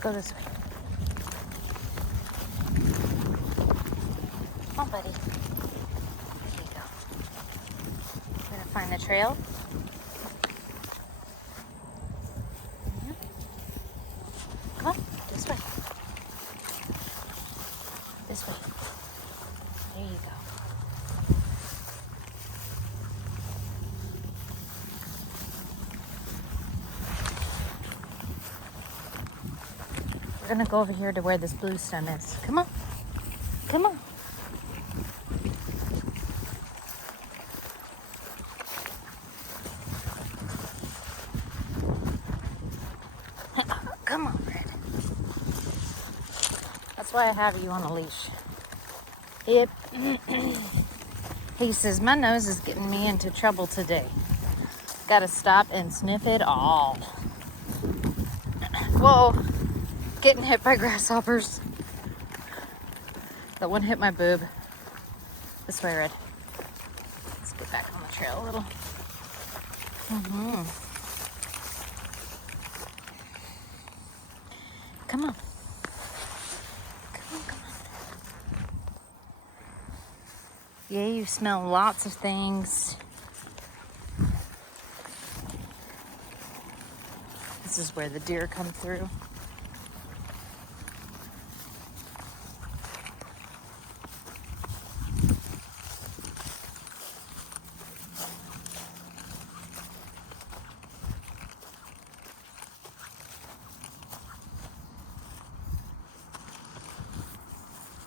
go this way. Come on, buddy. There you go. We're gonna find the trail. Come on, this way. This way. There you go. We're gonna go over here to where this blue stem is. Come on. Come on. Come on, Red. That's why I have you on a leash. Yep. He says, my nose is getting me into trouble today. Gotta stop and sniff it all. Whoa. Getting hit by grasshoppers. That one hit my boob. This way, Red. Let's get back on the trail a little. Come on. Come on, come on. Yeah, you smell lots of things. This is where the deer come through.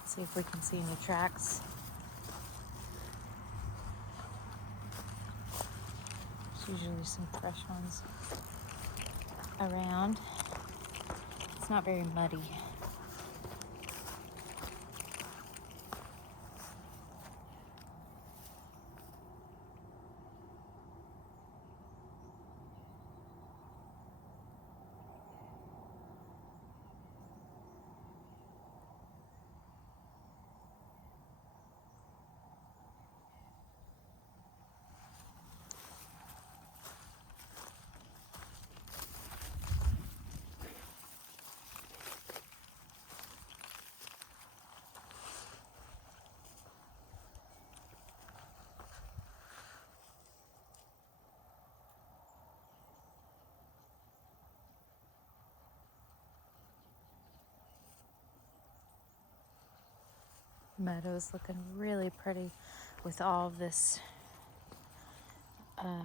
See if we can see any tracks. There's usually some fresh ones around. It's not very muddy. Meadows looking really pretty with all of this. I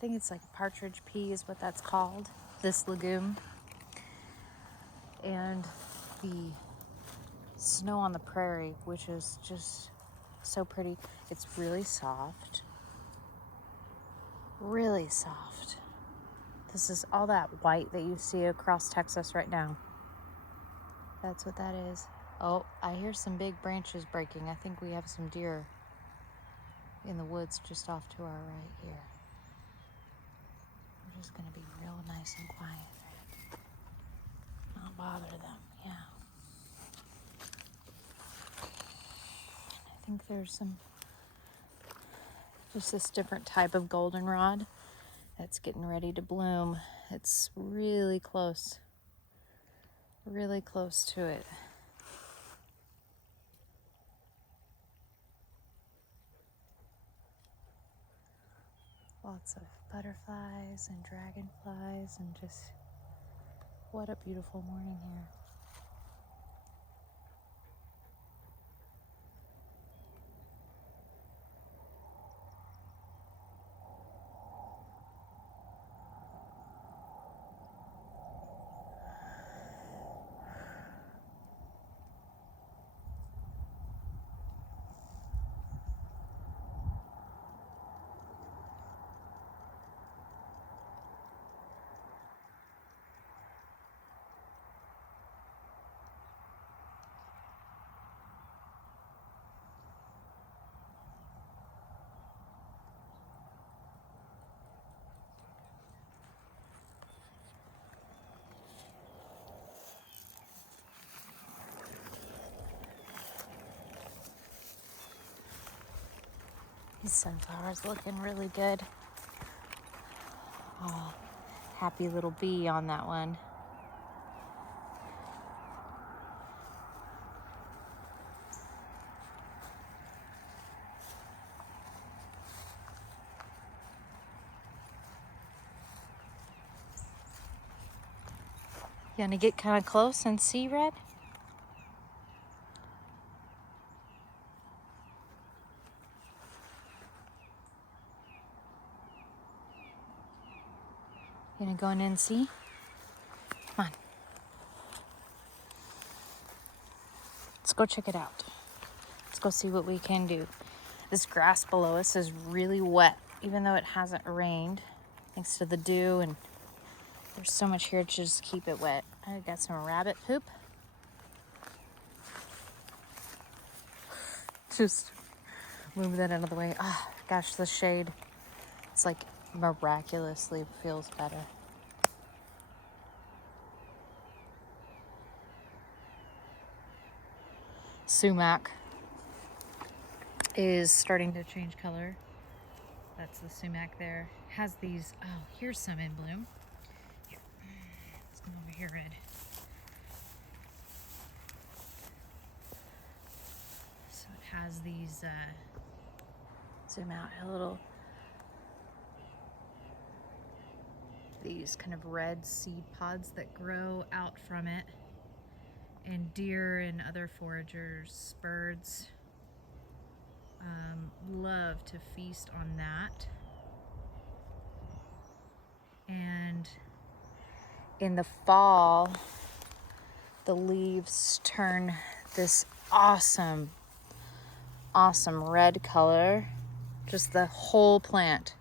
think it's like partridge pea is what that's called, this legume. And the snow on the prairie, which is just so pretty. It's really soft. Really soft. This is all that white that you see across Texas right now. That's what that is. Oh, I hear some big branches breaking. I think we have some deer in the woods just off to our right here. We're just gonna be real nice and quiet. Not bother them, yeah. I think there's some, just this different type of goldenrod that's getting ready to bloom. It's really close to it. Lots of butterflies and dragonflies, and just what a beautiful morning here. These sunflowers looking really good. Oh, happy little bee on that one. You wanna get kind of close and see, Red? You gonna go in and see? Come on. Let's go check it out. Let's go see what we can do. This grass below us is really wet, even though it hasn't rained, thanks to the dew, and there's so much here to just keep it wet. I got some rabbit poop. Just move that out of the way. Oh, gosh, the shade. It's like miraculously feels better. Sumac is starting to change color. That's the sumac there. Has these, oh, here's some in bloom. Here. Let's come over here, Red. So it has these, zoom out a little, these kind of red seed pods that grow out from it. And deer and other foragers, birds, love to feast on that. And in the fall, the leaves turn this awesome red color. Just the whole plant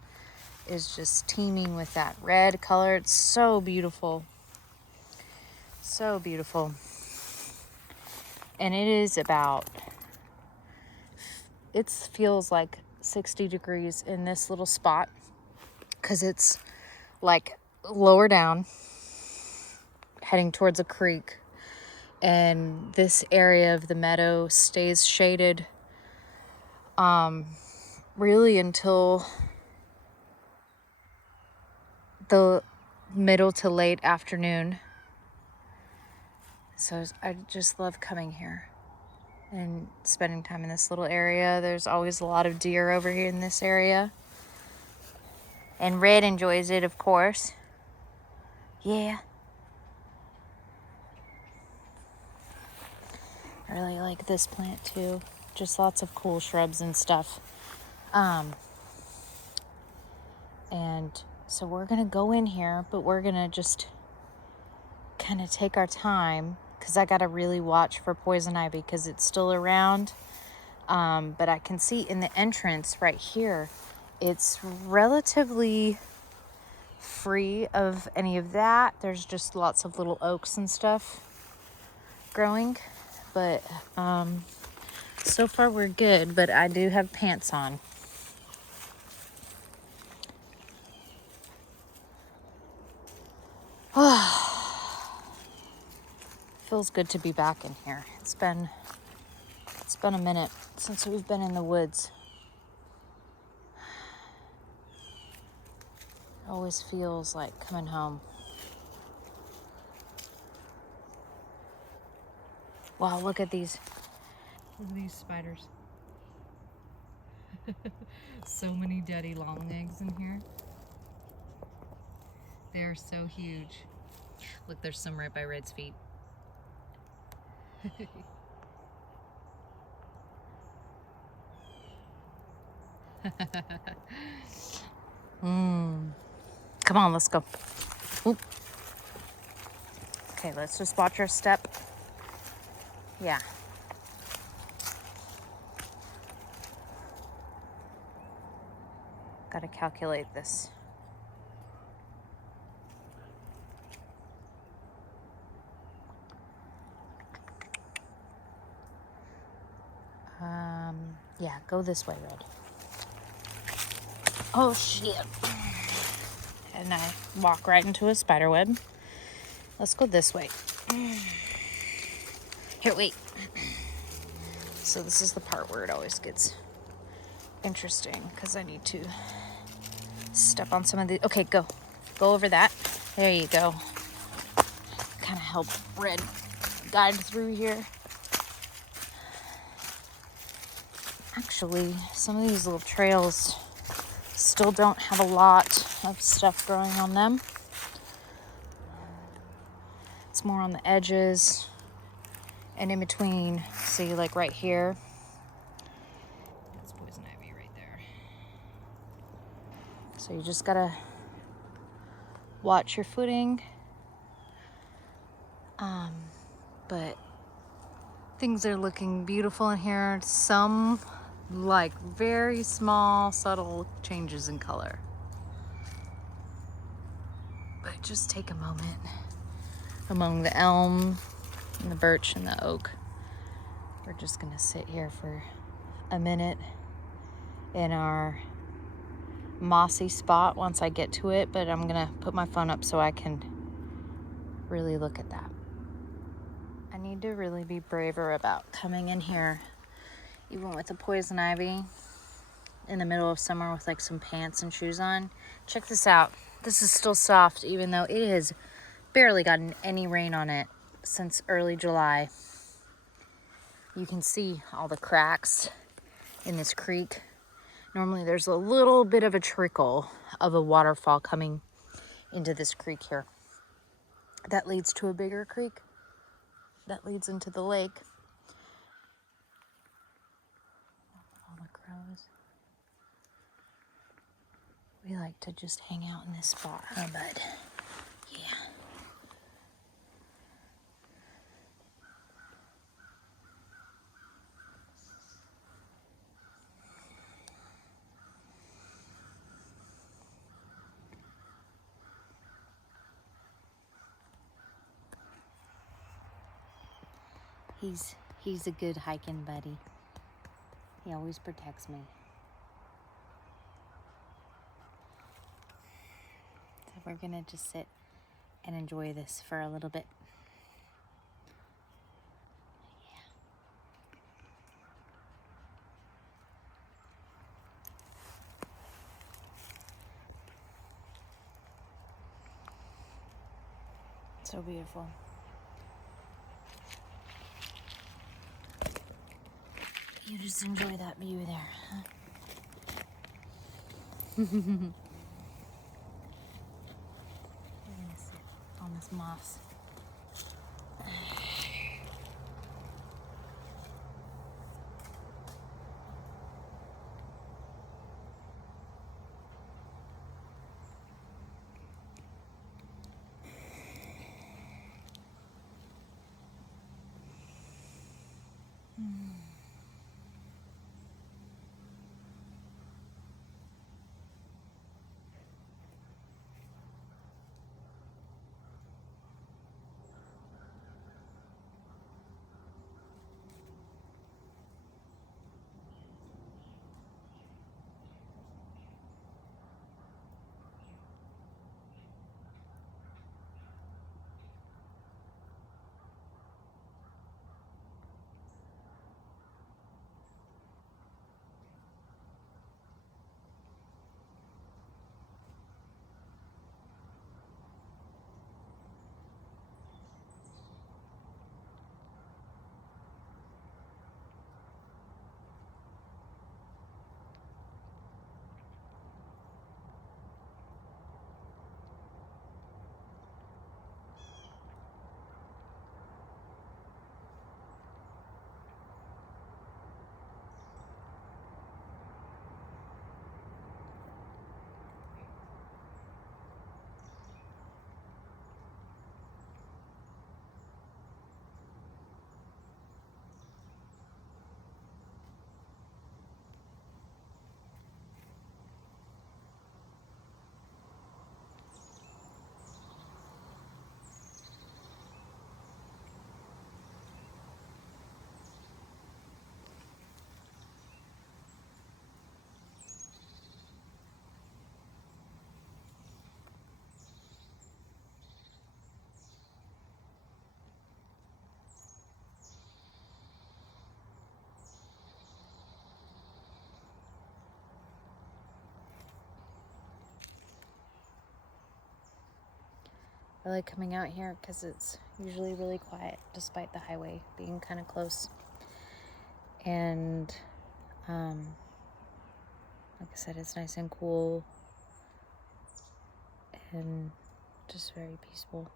is just teeming with that red color. It's so beautiful. So beautiful. And it is about, it feels like 60 degrees in this little spot because it's like lower down, heading towards a creek. And this area of the meadow stays shaded really until the middle to late afternoon. So I just love coming here and spending time in this little area. There's always a lot of deer over here in this area. And Red enjoys it, of course. Yeah. I really like this plant too. Just lots of cool shrubs and stuff. And so we're gonna go in here, but we're gonna just kind of take our time because I gotta really watch for poison ivy because it's still around. But I can see in the entrance right here, it's relatively free of any of that. There's just lots of little oaks and stuff growing, but so far we're good. But I do have pants on. Feels good to be back in here. It's been a minute since we've been in the woods. It always feels like coming home. Wow, look at these. Look at these spiders. So many daddy long legs in here. They are so huge. Look, there's some right by Red's feet. Come on, let's go. Oop. Okay, let's just watch our step. Yeah. Gotta calculate this. Yeah, go this way, Red. Oh, shit. And I walk right into a spider web. Let's go this way. Here, wait. So this is the part where it always gets interesting because I need to step on some of the... Okay, go. Go over that. There you go. Kind of help Red guide through here. Actually, some of these little trails still don't have a lot of stuff growing on them. It's It's more on the edges and in between. See, like right here. That's poison ivy right there. So you just gotta watch your footing. But things are looking beautiful in here. Some like very small, subtle changes in color. But just take a moment among the elm and the birch and the oak. We're just gonna sit here for a minute in our mossy spot once I get to it, but I'm gonna put my phone up so I can really look at that. I need to really be braver about coming in here, even with the poison ivy, in the middle of summer with like some pants and shoes on. Check this out. This is still soft, even though it has barely gotten any rain on it since early July. You can see all the cracks in this creek. Normally there's a little bit of a trickle of a waterfall coming into this creek here. That leads to a bigger creek that leads into the lake. All the crows. We like to just hang out in this spot, huh, bud? Yeah. He's a good hiking buddy. He always protects me. So we're gonna just sit and enjoy this for a little bit. So beautiful. You just enjoy that view there, huh? We're gonna sit on this moss. I like coming out here because it's usually really quiet despite the highway being kind of close. And like I said, it's nice and cool and just very peaceful.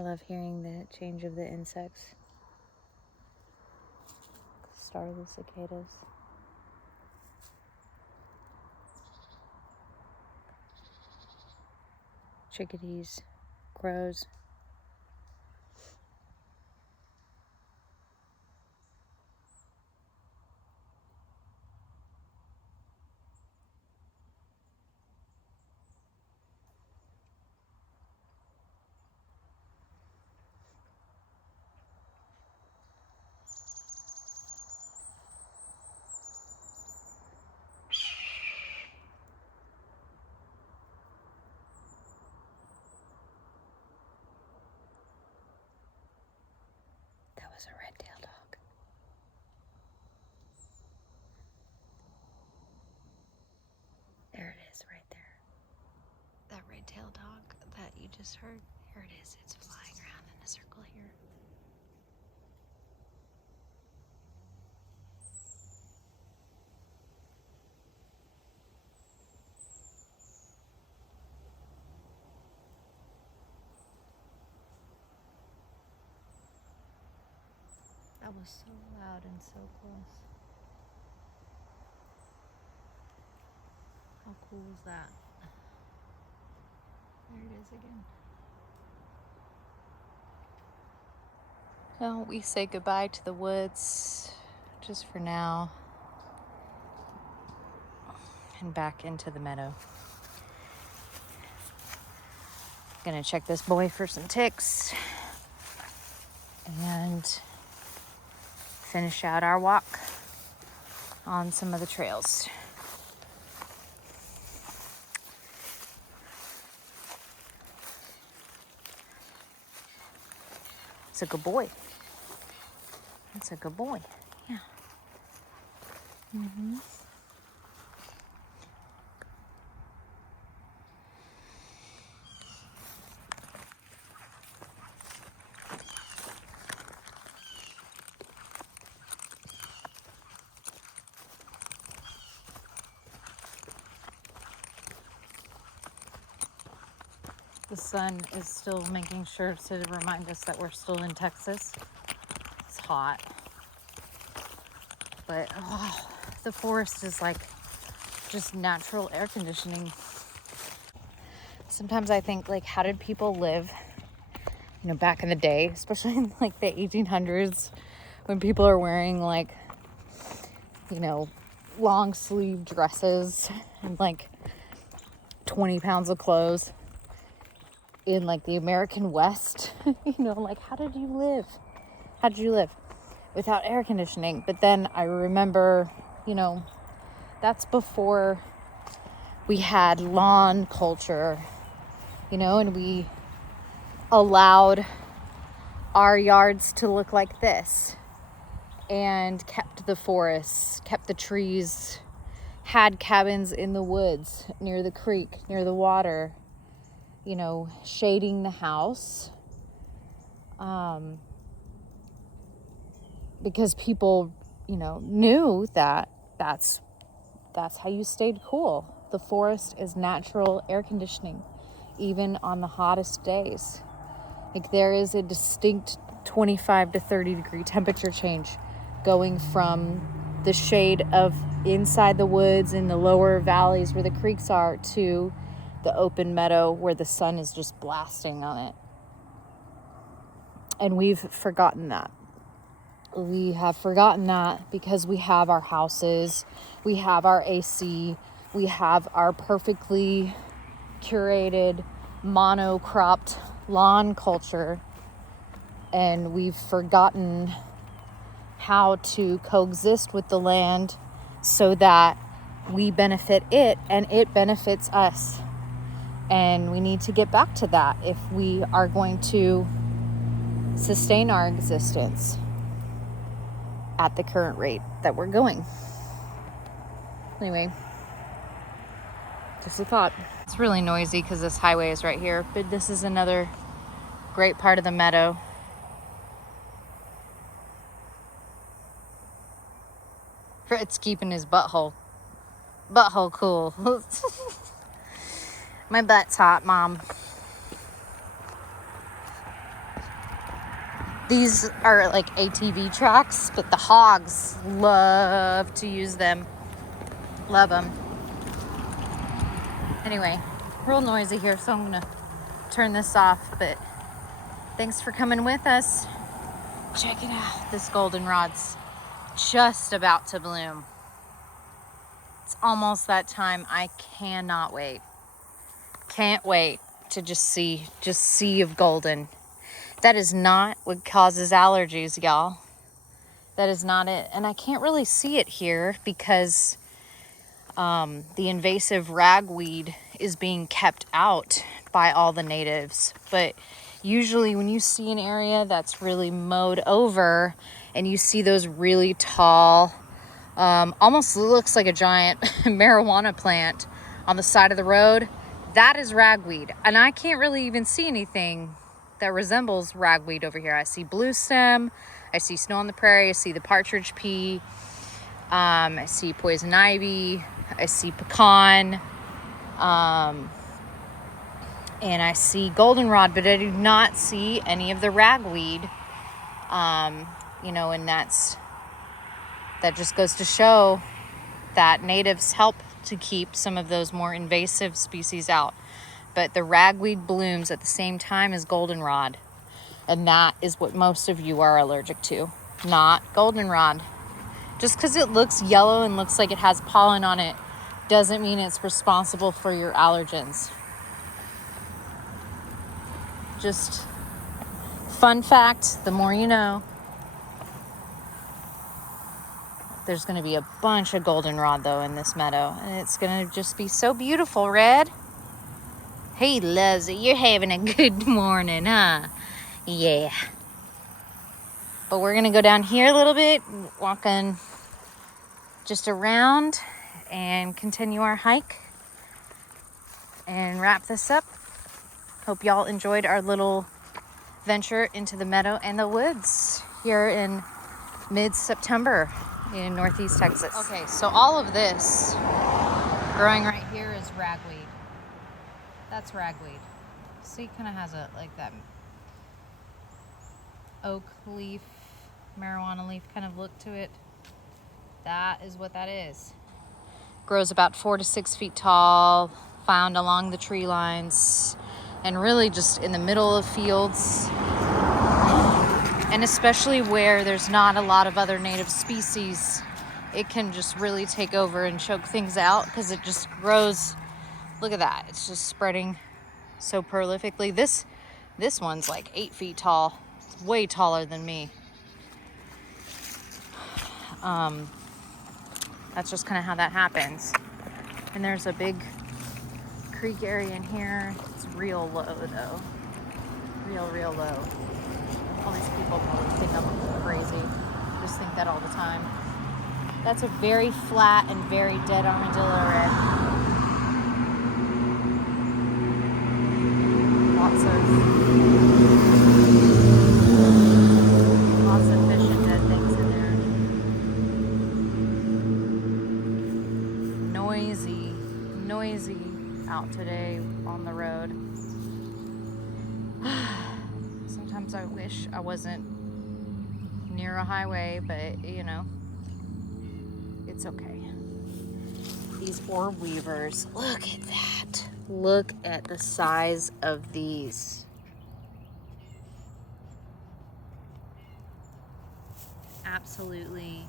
I love hearing the change of the insects. Start of the cicadas. Chickadees, crows. That was a red-tailed hawk. There it is, right there. That red-tailed hawk that you just heard, here it is. It's flying around in a circle here. That was so loud and so close. How cool is that? There it is again. Well, we say goodbye to the woods just for now and back into the meadow. Gonna check this boy for some ticks and finish out our walk on some of the trails. It's a good boy. That's a good boy. Yeah. Mm-hmm. The sun is still making sure to remind us that we're still in Texas. It's hot. But the forest is like just natural air conditioning. Sometimes I think, like, how did people live, back in the day, especially in like the 1800s, when people are wearing like, long sleeve dresses and like 20 pounds of clothes in like the American West. Like, how did you live? How did you live without air conditioning? But then I remember, that's before we had lawn culture, and we allowed our yards to look like this and kept the forests, kept the trees, had cabins in the woods near the creek, near the water, shading the house, because people, knew that that's how you stayed cool. The forest is natural air conditioning, even on the hottest days. Like, there is a distinct 25 to 30 degree temperature change going from the shade of inside the woods in the lower valleys where the creeks are to the open meadow where the sun is just blasting on it. And we've forgotten that. We have forgotten that because we have our houses, we have our AC, we have our perfectly curated, monocropped lawn culture, and we've forgotten how to coexist with the land so that we benefit it and it benefits us. And we need to get back to that if we are going to sustain our existence at the current rate that we're going. Anyway, just a thought. It's really noisy because this highway is right here, but this is another great part of the meadow. Fred's keeping his butthole cool. My butt's hot, Mom. These are like ATV tracks, but the hogs love to use them. Love them. Anyway, real noisy here, so I'm gonna turn this off, but thanks for coming with us. Check it out. This goldenrod's just about to bloom. It's almost that time. I cannot wait. Can't wait to just sea of golden. That is not what causes allergies, y'all. That is not it. And I can't really see it here because the invasive ragweed is being kept out by all the natives. But usually when you see an area that's really mowed over and you see those really tall, almost looks like a giant marijuana plant on the side of the road, that is ragweed. And I can't really even see anything that resembles ragweed over here. I see blue stem, I see snow on the prairie, I see the partridge pea, I see poison ivy, I see pecan, and I see goldenrod, but I do not see any of the ragweed. You know, and that just goes to show that natives help to keep some of those more invasive species out. But the ragweed blooms at the same time as goldenrod, and that is what most of you are allergic to, not goldenrod. Just because it looks yellow and looks like it has pollen on it doesn't mean it's responsible for your allergens. Just fun fact, the more you know. There's going to be a bunch of goldenrod though in this meadow, and it's going to just be so beautiful. Red, hey Leslie, you're having a good morning, huh? Yeah. But we're going to go down here a little bit, walking just around and continue our hike and wrap this up. Hope y'all enjoyed our little venture into the meadow and the woods here in mid-September in Northeast Texas. Okay, so all of this growing right here is ragweed. That's ragweed. See, kind of has a like that oak leaf, marijuana leaf kind of look to it. That is what that is. Grows about 4 to 6 feet tall, found along the tree lines, and really just in the middle of fields. And especially where there's not a lot of other native species, it can just really take over and choke things out because it just grows. Look at that. It's just spreading so prolifically. This one's like 8 feet tall. It's way taller than me. That's just kind of how that happens. And there's a big creek area in here. It's real low though. Real low. All these people probably think I'm crazy. Just think that all the time. That's a very flat and very dead armadillo red. Lots of fish and dead things in there. Noisy out today on the road. Sometimes I wish I wasn't near a highway, but you know, it's okay. These orb weavers, look at that. Look at the size of these. Absolutely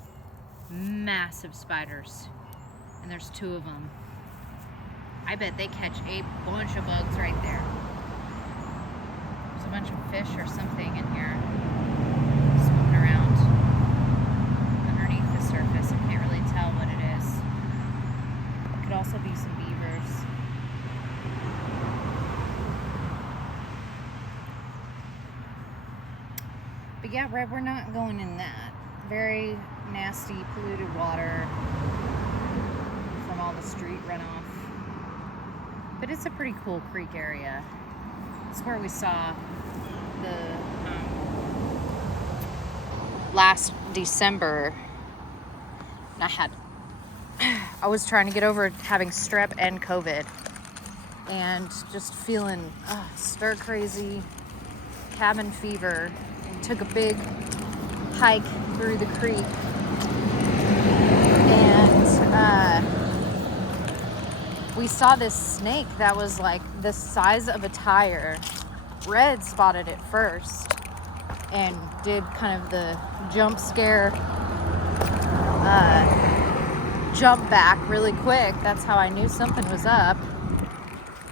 massive spiders. And there's 2 of them. I bet they catch a bunch of bugs right there. There's a bunch of fish or something in here swimming around underneath the surface. I can't really tell what it is. It could also be some beavers. But yeah, Red, we're not going in that. Very nasty, polluted water from all the street runoff. But it's a pretty cool creek area. It's where we saw the last December. And I was trying to get over having strep and COVID, and just feeling stir crazy, cabin fever, and took a big hike through the creek, and we saw this snake that was like the size of a tire. Red spotted it first and did kind of the jump scare, jump back really quick. That's how I knew something was up,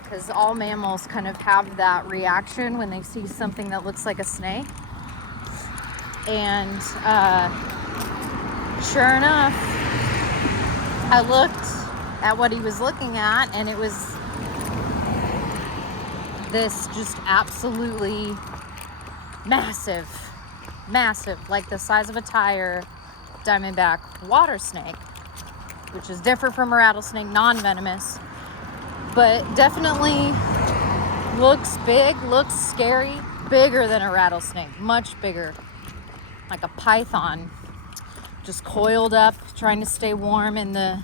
because all mammals kind of have that reaction when they see something that looks like a snake. And sure enough, I looked at what he was looking at, and it was this just absolutely massive, like the size of a tire, diamondback water snake, which is different from a rattlesnake, non-venomous, but definitely looks big, looks scary, bigger than a rattlesnake, much bigger, like a python, just coiled up, trying to stay warm in the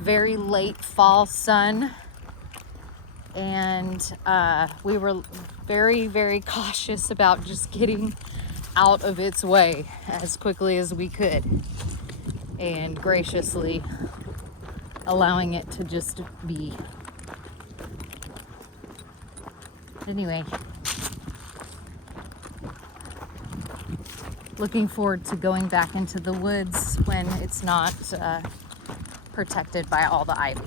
very late fall sun. And we were very, very cautious about just getting out of its way as quickly as we could, and graciously allowing it to just be. Anyway, looking forward to going back into the woods when it's not protected by all the ivy.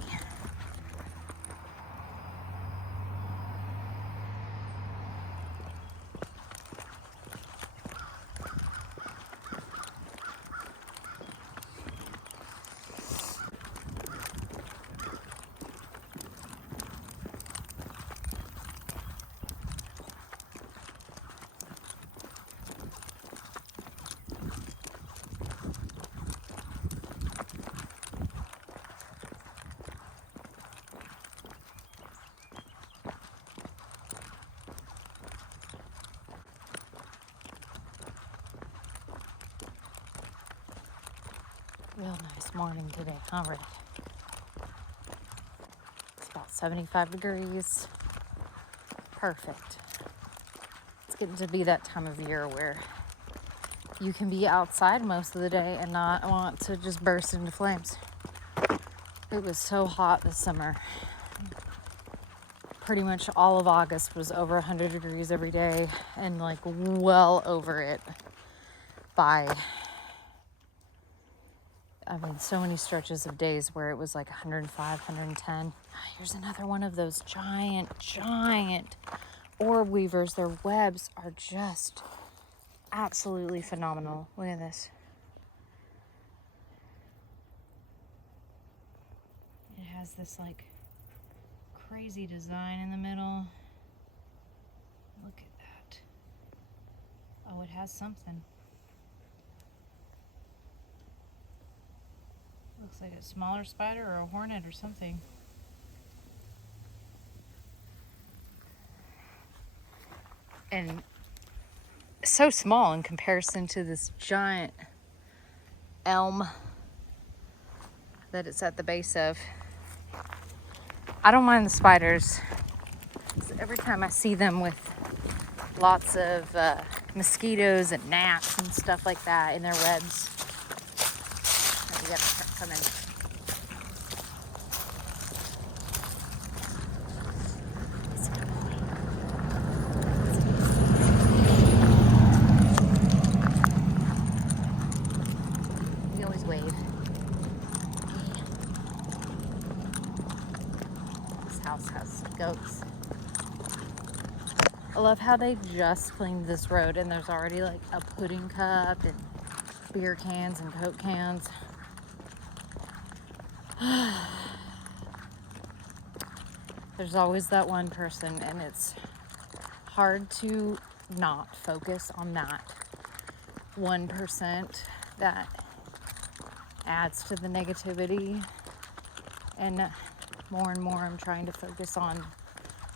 Real nice morning today, huh, Rick? It's about 75 degrees. Perfect. It's getting to be that time of year where you can be outside most of the day and not want to just burst into flames. It was so hot this summer. Pretty much all of August was over 100 degrees every day, and like well over it by, I mean, so many stretches of days where it was like 105, 110. Here's another one of those giant orb weavers. Their webs are just absolutely phenomenal. Look at this. It has this like crazy design in the middle. Look at that. Oh, it has something. Looks like a smaller spider or a hornet or something. And so small in comparison to this giant elm that it's at the base of. I don't mind the spiders. Every time I see them with lots of mosquitoes and gnats and stuff like that in their webs, you have to start coming. We always wave. This house has goats. I love how they just cleaned this road and there's already like a pudding cup and beer cans and Coke cans. There's always that one person, and it's hard to not focus on that 1% that adds to the negativity. And more I'm trying to focus on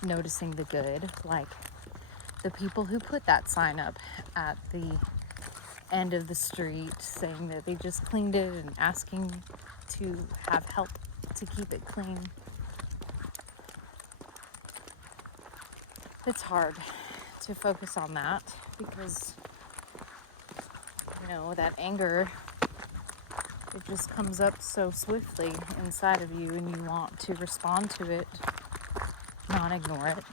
noticing the good, like the people who put that sign up at the end of the street saying that they just cleaned it and asking to have help to keep it clean. It's hard to focus on that because know, that anger, it just comes up so swiftly inside of you, and you want to respond to it, not ignore it.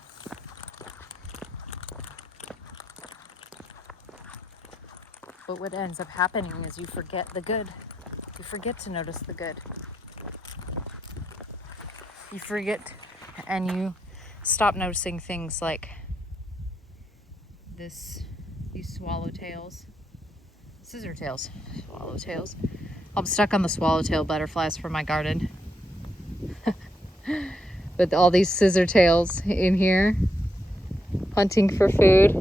But what ends up happening is you forget the good. You forget to notice the good. You forget, and you stop noticing things like these swallowtails, scissortails, swallowtails. I'm stuck on the swallowtail butterflies for my garden. But all these scissortails in here, hunting for food.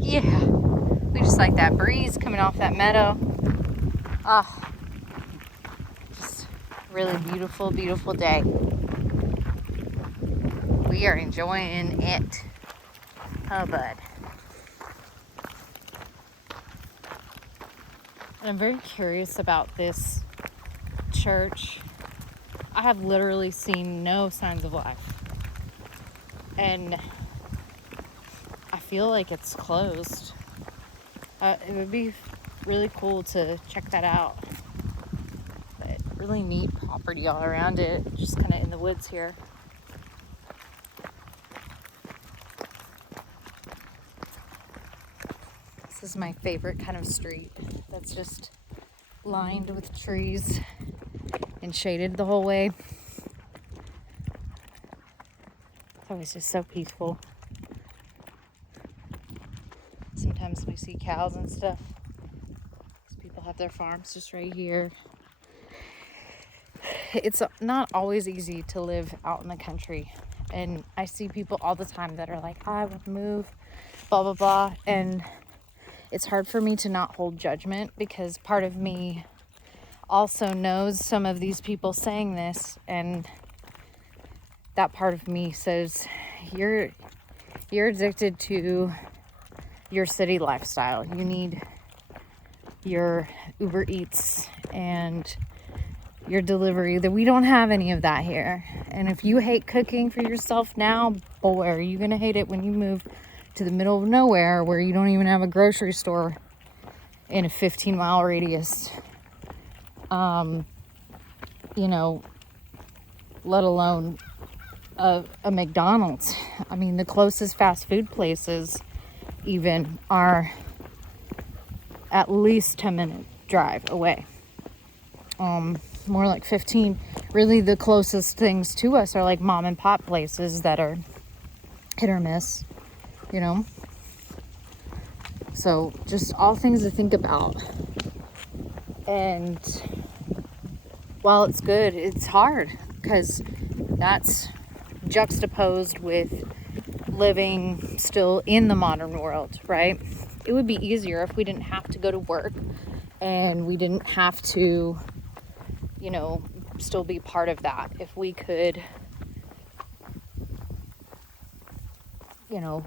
Yeah, we just like that breeze coming off that meadow. Just really beautiful, beautiful day. We are enjoying it. Oh, bud. And I'm very curious about this church. I have literally seen no signs of life. And I feel like it's closed. It would be really cool to check that out. But really neat property all around it, just kind of in the woods here. This is my favorite kind of street that's just lined with trees and shaded the whole way. It's always just so peaceful. Sometimes we see cows and stuff. People have their farms just right here. It's not always easy to live out in the country. And I see people all the time that are like, I would move, blah, blah, blah. And it's hard for me to not hold judgment, because part of me also knows some of these people saying this, and that part of me says, you're addicted to your city lifestyle. You need your Uber Eats and your delivery. That we don't have any of that here. And if you hate cooking for yourself now, boy, are you gonna hate it when you move to the middle of nowhere where you don't even have a grocery store in a 15-mile radius. You know, let alone a McDonald's. I mean, the closest fast food places even are at least 10-minute drive away. More like 15. Really, the closest things to us are like mom and pop places that are hit or miss, you know. So just all things to think about. And while it's good, it's hard, because that's juxtaposed with living still in the modern world, right? It would be easier if we didn't have to go to work and we didn't have to, you know, still be part of that. If we could, you know,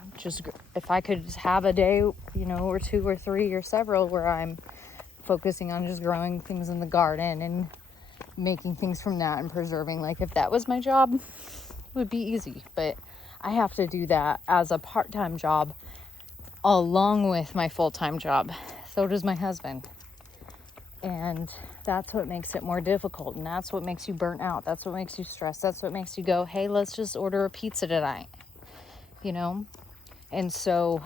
if I could have a day, you know, or two or three or several where I'm focusing on just growing things in the garden and making things from that and preserving. Like, if that was my job, it would be easy. But I have to do that as a part-time job along with my full-time job. So does my husband. And that's what makes it more difficult. And that's what makes you burnt out. That's what makes you stressed. That's what makes you go, hey, let's just order a pizza tonight. You know? And so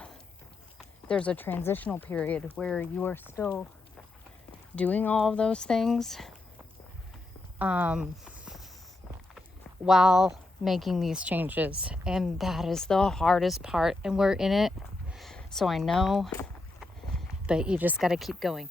there's a transitional period where you are still doing all of those things while making these changes. And that is the hardest part. And we're in it. So I know. But you just got to keep going.